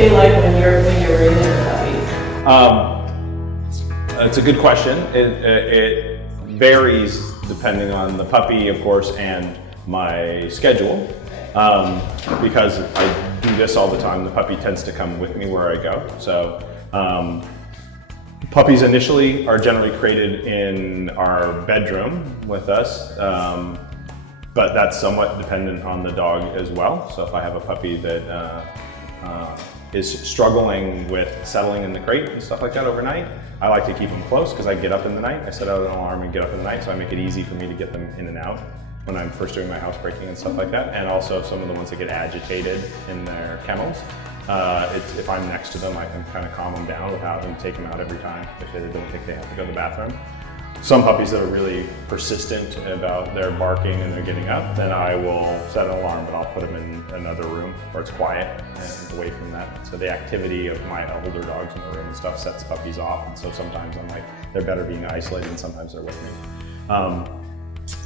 day like when you're raising your puppies? It's a good question. It varies depending on the puppy, of course, and my schedule. Because I do this all the time, the puppy tends to come with me where I go. So puppies initially are generally created in our bedroom with us, but that's somewhat dependent on the dog as well. So if I have a puppy that is struggling with settling in the crate and stuff like that overnight, I like to keep them close because I get up in the night. I set out an alarm and get up in the night, so I make it easy for me to get them in and out when I'm first doing my housebreaking and stuff like that. And also some of the ones that get agitated in their kennels, if I'm next to them, I can kind of calm them down without them take them out every time if they don't think they have to go to the bathroom. Some puppies that are really persistent about their barking and they're getting up, then I will set an alarm, but I'll put them in another room where it's quiet and away from that. So the activity of my older dogs in the room and stuff sets puppies off. And so sometimes I'm like, they're better being isolated and sometimes they're with me.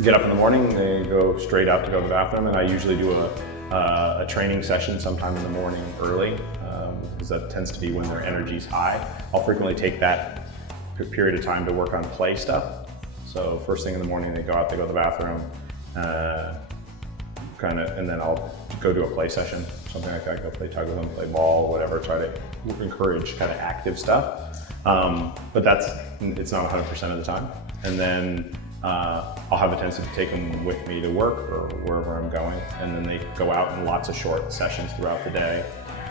Get up in the morning, they go straight out to go to the bathroom, and I usually do a training session sometime in the morning early, because that tends to be when their energy's high. I'll frequently take that period of time to work on play stuff. So first thing in the morning, they go out, they go to the bathroom, and then I'll go do a play session, something like that, go play tug with them, play ball, whatever, try to encourage kind of active stuff. But it's not 100% of the time. And then I'll have a tendency to take them with me to work or wherever I'm going, and then they go out in lots of short sessions throughout the day.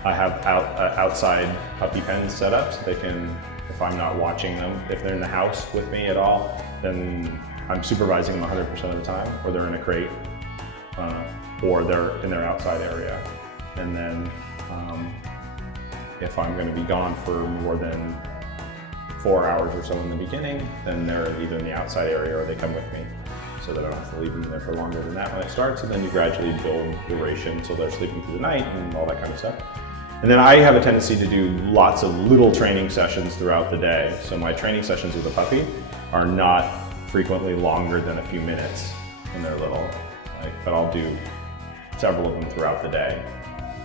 I have outside puppy pens set up so they can, if I'm not watching them, if they're in the house with me at all, then I'm supervising them 100% of the time, or they're in a crate, or they're in their outside area. And then if I'm going to be gone for more than 4 hours or so in the beginning, then they're either in the outside area or they come with me, so that I don't have to leave them there for longer than that when I start. So then you gradually build duration so they're sleeping through the night and all that kind of stuff. And then I have a tendency to do lots of little training sessions throughout the day. So my training sessions with a puppy are not frequently longer than a few minutes when they're little, but I'll do several of them throughout the day.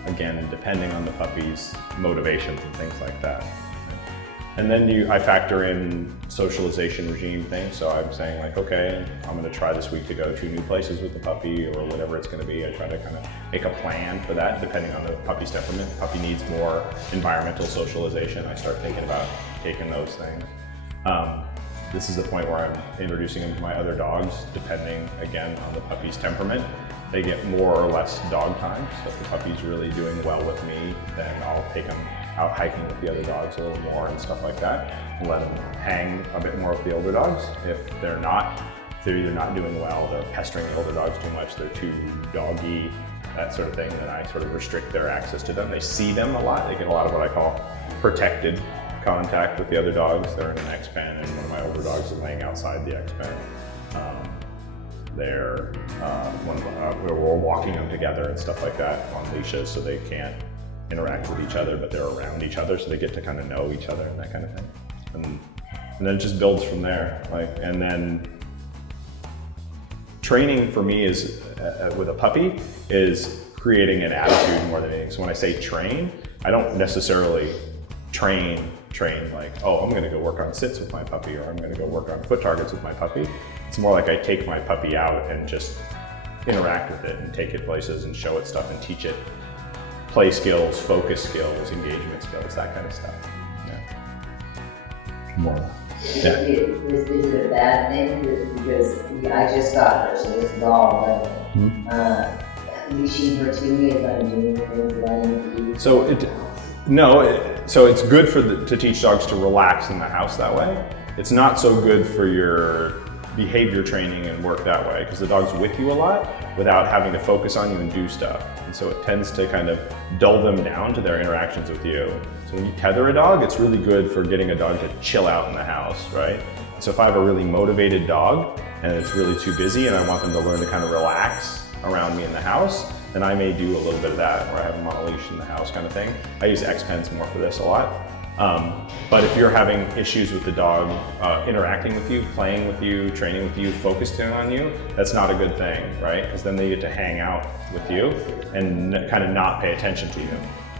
Again, depending on the puppy's motivations and things like that. And then I factor in socialization regime things. So I'm saying like, okay, I'm gonna try this week to go 2 new places with the puppy or whatever it's gonna be. I try to kind of make a plan for that depending on the puppy's temperament. The puppy needs more environmental socialization. I start thinking about taking those things. This is the point where I'm introducing them to my other dogs, depending again on the puppy's temperament. They get more or less dog time. So if the puppy's really doing well with me, then I'll take them out hiking with the other dogs a little more and stuff like that, and let them hang a bit more with the older dogs. If they're either not doing well, they're pestering the older dogs too much, they're too doggy, that sort of thing, then I sort of restrict their access to them. They see them a lot. They get a lot of what I call protected contact with the other dogs. They're in an X-pen, and one of my older dogs is laying outside the X-pen. We're walking them together and stuff like that on leashes, so they can't interact with each other, but they're around each other, so they get to kind of know each other and that kind of thing. And then it just builds from there. And then training for me is with a puppy is creating an attitude more than anything. So when I say train, I don't necessarily train like, oh, I'm gonna go work on sits with my puppy, or I'm gonna go work on foot targets with my puppy. It's more like I take my puppy out and just interact with it and take it places and show it stuff and teach it play skills, focus skills, engagement skills, that kind of stuff. Yeah. More. Yeah. Is it a bad thing? Because I just got her, so this dog, but leashing her to me if I'm doing things that I need to do. So it's good to teach dogs to relax in the house that way. It's not so good for your behavior training and work that way, because the dog's with you a lot without having to focus on you and do stuff. And so it tends to kind of dull them down to their interactions with you. So when you tether a dog, it's really good for getting a dog to chill out in the house, right? So if I have a really motivated dog and it's really too busy and I want them to learn to kind of relax around me in the house, then I may do a little bit of that, where I have them on a leash in the house kind of thing. I use X-Pens more for this a lot. But if you're having issues with the dog interacting with you, playing with you, training with you, focusing on you, that's not a good thing, right? Because then they get to hang out with you and kind of not pay attention to you.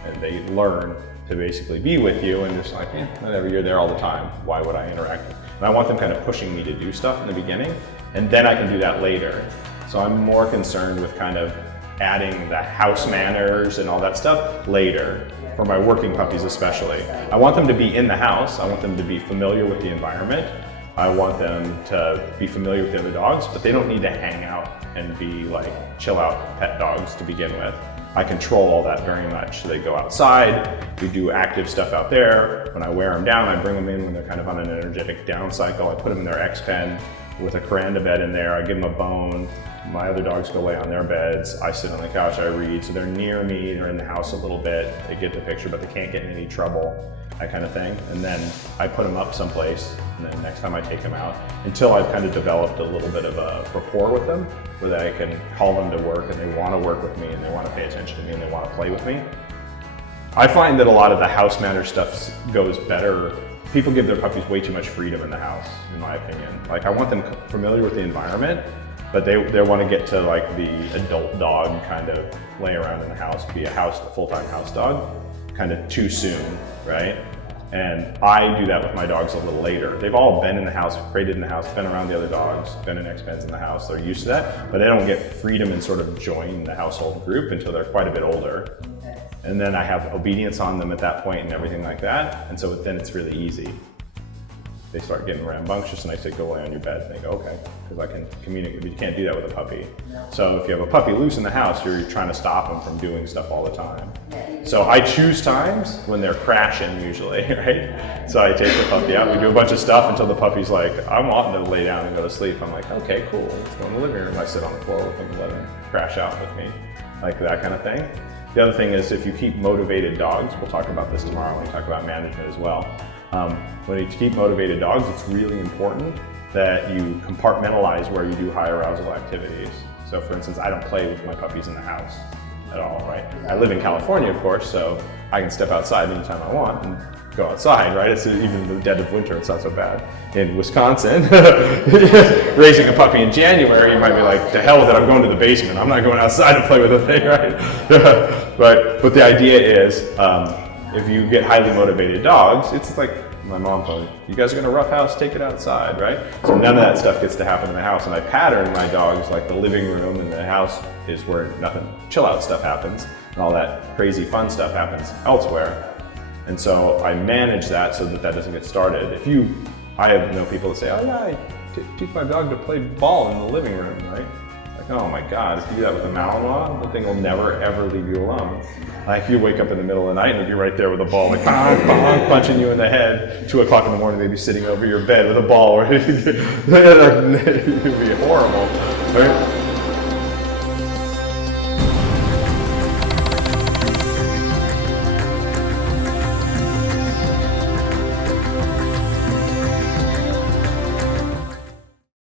and they learn to basically be with you and just like, whatever, you're there all the time. Why would I interact? And I want them kind of pushing me to do stuff in the beginning, and then I can do that later. So I'm more concerned with kind of adding the house manners and all that stuff later, for my working puppies especially. I want them to be in the house. I want them to be familiar with the environment. I want them to be familiar with the other dogs, but they don't need to hang out and be like chill out pet dogs to begin with. I control all that very much. So they go outside, we do active stuff out there. When I wear them down, I bring them in when they're kind of on an energetic down cycle. I put them in their X-pen with a Kuranda bed in there. I give them a bone. My other dogs go lay on their beds. I sit on the couch, I read. So they're near me, they're in the house a little bit. They get the picture, but they can't get in any trouble, that kind of thing. And then I put them up someplace, and then next time I take them out, until I've kind of developed a little bit of a rapport with them, where I can call them to work, and they want to work with me, and they want to pay attention to me, and they want to play with me. I find that a lot of the house manner stuff goes better. People give their puppies way too much freedom in the house, in my opinion. Like, I want them familiar with the environment, but they want to get to like the adult dog kind of lay around in the house, be a full-time house dog, kind of too soon, right? And I do that with my dogs a little later. They've all been in the house, crated in the house, been around the other dogs, been in X-pens in the house. They're used to that, but they don't get freedom and sort of join the household group until they're quite a bit older. And then I have obedience on them at that point and everything like that. And so then it's really easy. They start getting rambunctious and I say, go lay on your bed. And they go, okay, because I can communicate. But you can't do that with a puppy. No. So if you have a puppy loose in the house, you're trying to stop them from doing stuff all the time. So I choose times when they're crashing usually, right? So I take the puppy out, we do a bunch of stuff until the puppy's like, I'm wanting to lay down and go to sleep. I'm like, okay, cool, let's go in the living room. I sit on the floor with them and let them crash out with me, like that kind of thing. The other thing is if you keep motivated dogs, we'll talk about this tomorrow when we talk about management as well. When you keep motivated dogs, it's really important that you compartmentalize where you do high arousal activities. So for instance, I don't play with my puppies in the house at all, right? I live in California, of course, so I can step outside anytime I want and go outside, right? It's even in the dead of winter, it's not so bad. In Wisconsin, raising a puppy in January, you might be like, to hell with it, I'm going to the basement. I'm not going outside to play with the thing, right? but the idea is, if you get highly motivated dogs, it's like my mom told me, you guys are gonna roughhouse, take it outside, right? So none of that stuff gets to happen in the house. And I pattern my dogs like the living room and the house is where nothing, chill out stuff happens and all that crazy fun stuff happens elsewhere. And so I manage that so that doesn't get started. I have known people that say, oh yeah, I teach my dog to play ball in the living room, right? Like, oh my God, if you do that with a Malinois, the thing will never ever leave you alone. Like you wake up in the middle of the night and you'll be right there with a ball, like bonk, bonk, punching you in the head. 2 o'clock in the morning, they'd be sitting over your bed with a ball. Right? It'd be horrible. Right?